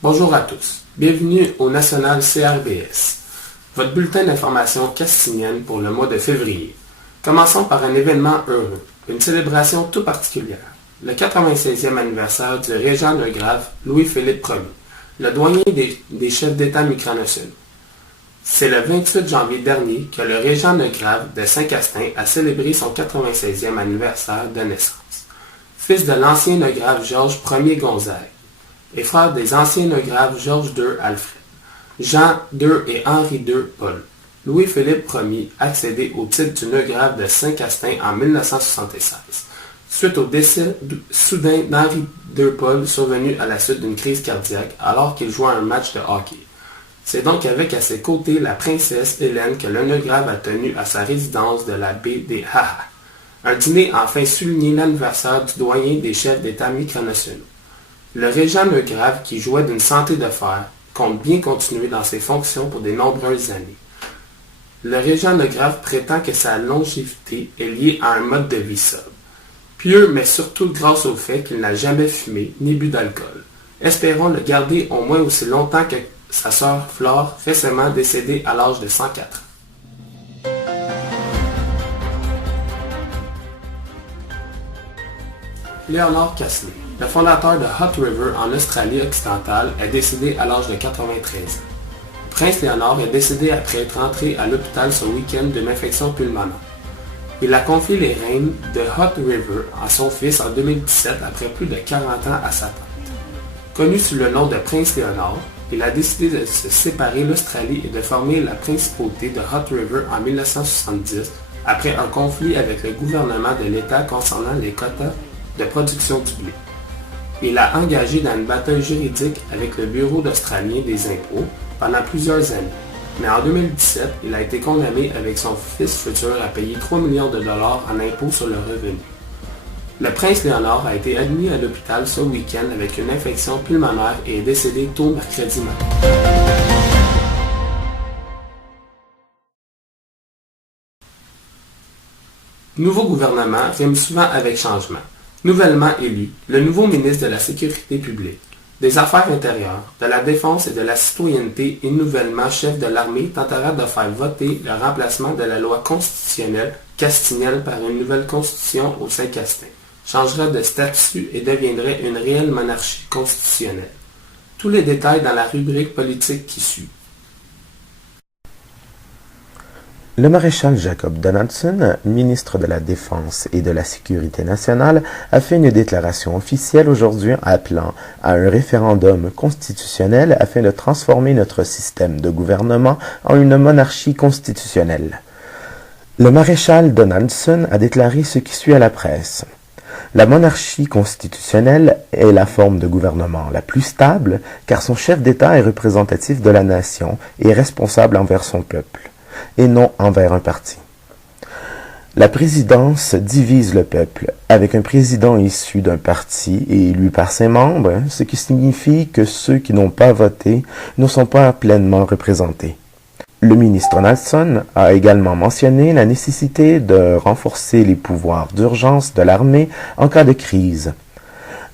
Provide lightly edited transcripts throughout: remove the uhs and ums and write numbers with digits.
Bonjour à tous, bienvenue au National CRBS, votre bulletin d'information castinienne pour le mois de février. Commençons par un événement heureux, une célébration tout particulière, le 96e anniversaire du régent de Grave Louis-Philippe Ier, le doyen des chefs d'État micronationaux. C'est le 28 janvier dernier que le régent de Grave de Saint-Castin a célébré son 96e anniversaire de naissance. Fils de l'ancien Grave Georges Ier Gonzague, et frère des anciens Graves Georges II Alfred, Jean II et Henri II Paul. Louis-Philippe Ier accédé au titre du Grave de Saint-Castin en 1976, suite au décès soudain d'Henri II Paul survenu à la suite d'une crise cardiaque alors qu'il jouait un match de hockey. C'est donc avec à ses côtés la princesse Hélène que le Grave a tenu à sa résidence de la baie des Haha. Un dîner a enfin souligné l'anniversaire du doyen des chefs d'État micronationaux. Le régent de Grave, qui jouait d'une santé de fer, compte bien continuer dans ses fonctions pour de nombreuses années. Le régent de Grave prétend que sa longévité est liée à un mode de vie sobre. Pieux, mais surtout grâce au fait qu'il n'a jamais fumé ni bu d'alcool. Espérons le garder au moins aussi longtemps que sa sœur Flore, récemment décédée à l'âge de 104 ans. Léonard Castley, le fondateur de Hot River en Australie occidentale, est décédé à l'âge de 93 ans. Prince Léonard est décédé après être entré à l'hôpital ce week-end d'une infection pulmonaire. Il a confié les rênes de Hot River à son fils en 2017 après plus de 40 ans à sa tête. Connu sous le nom de Prince Léonard, il a décidé de se séparer l'Australie et de former la principauté de Hot River en 1970 après un conflit avec le gouvernement de l'État concernant les quotas de production du blé. Il a engagé dans une bataille juridique avec le Bureau australien des impôts pendant plusieurs années, mais en 2017, il a été condamné avec son fils futur à payer 3 millions de dollars en impôts sur le revenu. Le prince Léonard a été admis à l'hôpital ce week-end avec une infection pulmonaire et est décédé tôt mercredi matin. Nouveau gouvernement rime souvent avec changement. Nouvellement élu, le nouveau ministre de la Sécurité publique, des Affaires intérieures, de la Défense et de la Citoyenneté et nouvellement chef de l'armée tentera de faire voter le remplacement de la loi constitutionnelle castinienne par une nouvelle constitution au Saint-Castin, changera de statut et deviendrait une réelle monarchie constitutionnelle. Tous les détails dans la rubrique politique qui suit. Le maréchal Jacob Donaldson, ministre de la Défense et de la Sécurité nationale, a fait une déclaration officielle aujourd'hui appelant à un référendum constitutionnel afin de transformer notre système de gouvernement en une monarchie constitutionnelle. Le maréchal Donaldson a déclaré ce qui suit à la presse. La monarchie constitutionnelle est la forme de gouvernement la plus stable car son chef d'État est représentatif de la nation et responsable envers son peuple, et non envers un parti. La présidence divise le peuple, avec un président issu d'un parti et élu par ses membres, ce qui signifie que ceux qui n'ont pas voté ne sont pas pleinement représentés. Le ministre Donaldson a également mentionné la nécessité de renforcer les pouvoirs d'urgence de l'armée en cas de crise.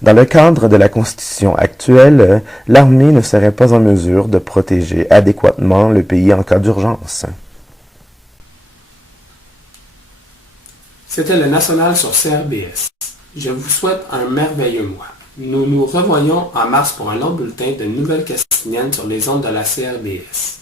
Dans le cadre de la Constitution actuelle, l'armée ne serait pas en mesure de protéger adéquatement le pays en cas d'urgence. C'était le National sur CRBS. Je vous souhaite un merveilleux mois. Nous nous revoyons en mars pour un long bulletin de nouvelles castiniennes sur les ondes de la CRBS.